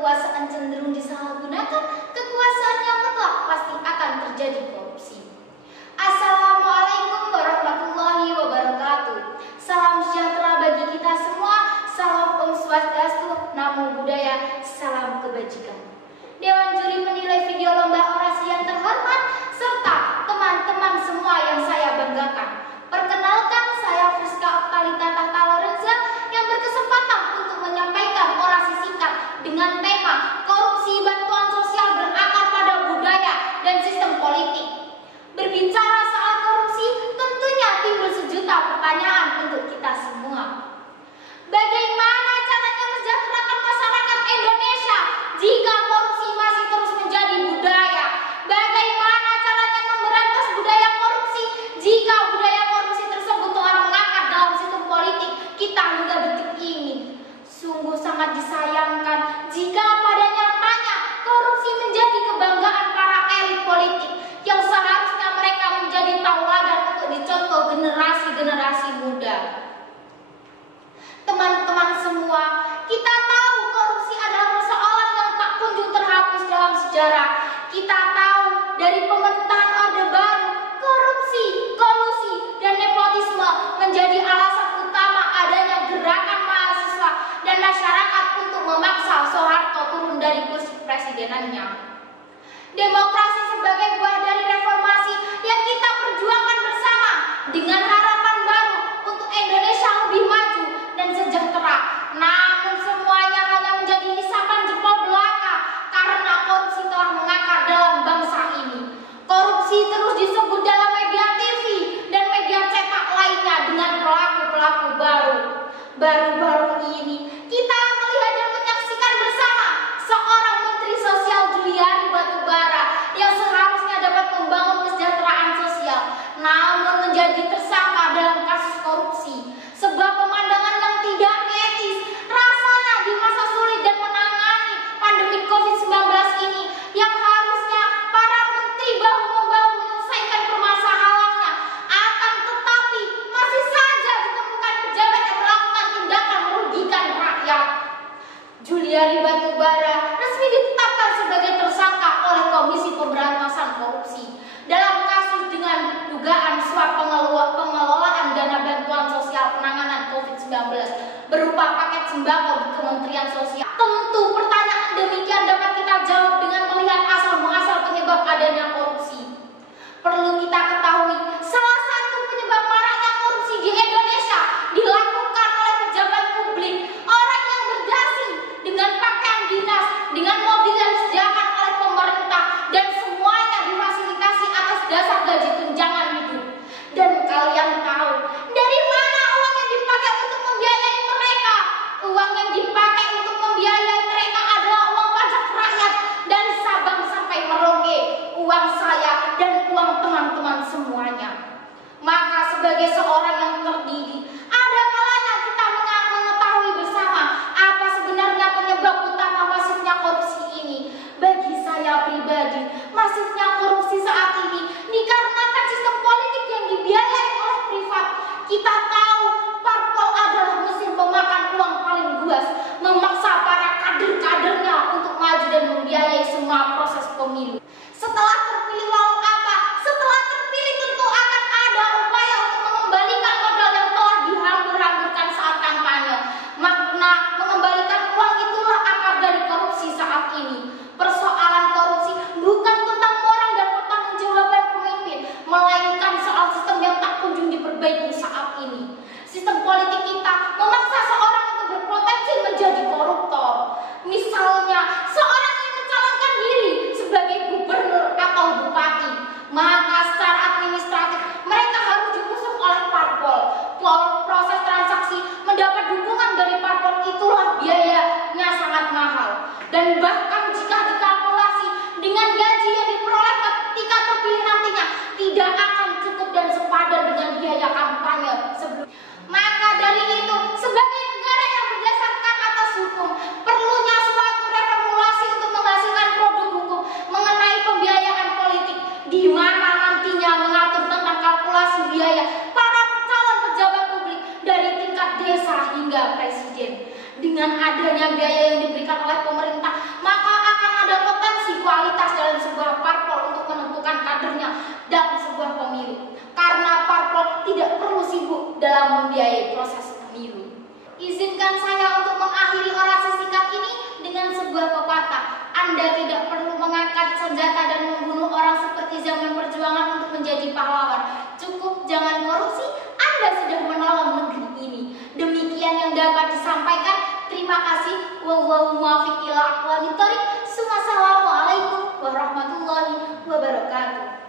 kekuasaan cenderung disalahgunakan, kekuasaan yang mutlak pasti akan terjadi korupsi. Assalamualaikum warahmatullahi wabarakatuh. Salam sejahtera bagi kita semua. Salam Om Swastiastu, Namo Buddhaya, salam kebajikan. Dewan juri menilai video lomba orasi yang terhormat serta teman-teman semua yang saya banggakan. Perkenalkan, saya Friska Oktalita Tahta Lorenza yang berkesempatan untuk menyampaikan orasi singkat dengan tema korupsi bantuan sosial berakar pada budaya dan sistem politik. Berbicara soal korupsi, tentunya timbul sejuta pertanyaan untuk kita semua. Bagaimana caranya mensejahterakan masyarakat Indonesia jika korupsi masih terus menjadi budaya? Bagaimana caranya memberantas budaya korupsi jika budaya korupsi tersebut telah mengakar dalam sistem politik kita hingga detik ini? Sungguh sangat disayangkan jika pada nyatanya korupsi menjadi kebanggaan para elit politik yang seharusnya mereka menjadi tauladan untuk dicontoh generasi-generasi muda. Teman-teman semua, kita tahu korupsi adalah persoalan yang tak kunjung terhapus dalam sejarah. Kita tahu dari pemerintahan Orde Baru, korupsi, kolusi, dan nepotisme menjadi alasan utama adanya gerakan mahasiswa dan masyarakat untuk memaksa Soeharto turun dari kursi presidenannya. Demokrasi sebagai buah dari reformasi yang kita perjuangkan bersama dengan harapan baru untuk Indonesia lebih maju dan sejahtera. Namun semuanya hanya menjadi isapan jempol belaka karena korupsi telah mengakar dalam bangsa ini. Korupsi terus disebut dalam media TV dan media cetak lainnya dengan pelaku-pelaku baru. Baru-baru ini kita melihat dan menyaksikan bersama seorang Menteri Sosial Juliari Batubara yang seharusnya dapat membangun kesejahteraan sosial, namun menjadi tersangka dalam kasus korupsi. Sebuah pemandangan yang tidak etis rasanya di masa sulit dan menangani pandemi COVID-19 ini, yang harusnya para menteri bahu-membahu menyelesaikan permasalahannya, akan tetapi masih saja ditemukan pejabat yang melakukan tindakan merugikan rakyat. Juliari Batubara resmi ditetapkan sebagai tersangka oleh Komisi Pemberantasan Korupsi dalam kasus dengan dugaan suap pengelolaan dana bantuan sosial penanganan COVID-19 berupa paket sembako di Kementerian Sosial. Tentu pertanyaan demikian dapat kita jawab dengan melihat asal-muasal penyebab adanya korupsi. Perlu kita ketahui, salah satu penyebab maraknya korupsi di Indonesia dilakukan oleh pejabat publik, orang yang berdasi dengan pakaian dinas, dengan mobil yang disediakan oleh pemerintah, dan semuanya difasilitasi atas dasar gaji tunjangan hidup. Dan kalian tahu dari mana uang yang dipakai untuk membiayai mereka? Uang yang dipakai untuk membiayai mereka adalah uang pajak rakyat dari Sabang sampai Merauke, uang saya dan uang teman-teman semuanya. Maka sebagai seorang yang terdidik, ada kalanya kita mengetahui bersama apa sebenarnya penyebab utama masifnya korupsi ini. Bagi saya pribadi, masifnya korupsi saat ini dikarenakan sistem politik yang dibiayai oleh privat. Kita tahu parpol adalah mesin pemakan uang paling luas, memaksa para kader-kadernya untuk maju dan membiayai semua proses pemilu. Setelah terpilih lalu apa? Setelah terpilih tentu akan ada upaya untuk mengembalikan modal yang telah dihambur-hamburkan saat kampanye. Makna mengembalikan uang itulah akar dari korupsi saat ini. Persoalan korupsi bukan tentang moral dan pertanggungjawaban pemimpin, melainkan soal sistem yang tak kunjung diperbaiki saat ini. Sistem politik kita memaksa seorang untuk berpotensi menjadi koruptor. Misalnya, seorang yang mencalonkan diri sebagai gubernur atau bupati, maka secara administratif mereka harus diusung oleh parpol. Proses transaksi mendapat dukungan dari parpol itulah biayanya sangat mahal. Dan bahkan jika dikalkulasi dengan gaji yang diperoleh ketika terpilih nantinya, tidak akan cukup dan sepadan dengan biaya kampanye sebelumnya. Maka dari itu, sebagai negara yang berdasarkan atas hukum, perlunya suatu reformulasi untuk menghasilkan produk hukum mengenai pembiayaan politik, di mana nantinya mengatur tentang kalkulasi biaya para calon pejabat publik dari tingkat desa hingga presiden. Dengan adanya biaya yang diberikan oleh pemerintah, Terima kasih. Wallahu muwaffiq ila aqwamit thoriq. Assalamualaikum warahmatullahi wabarakatuh.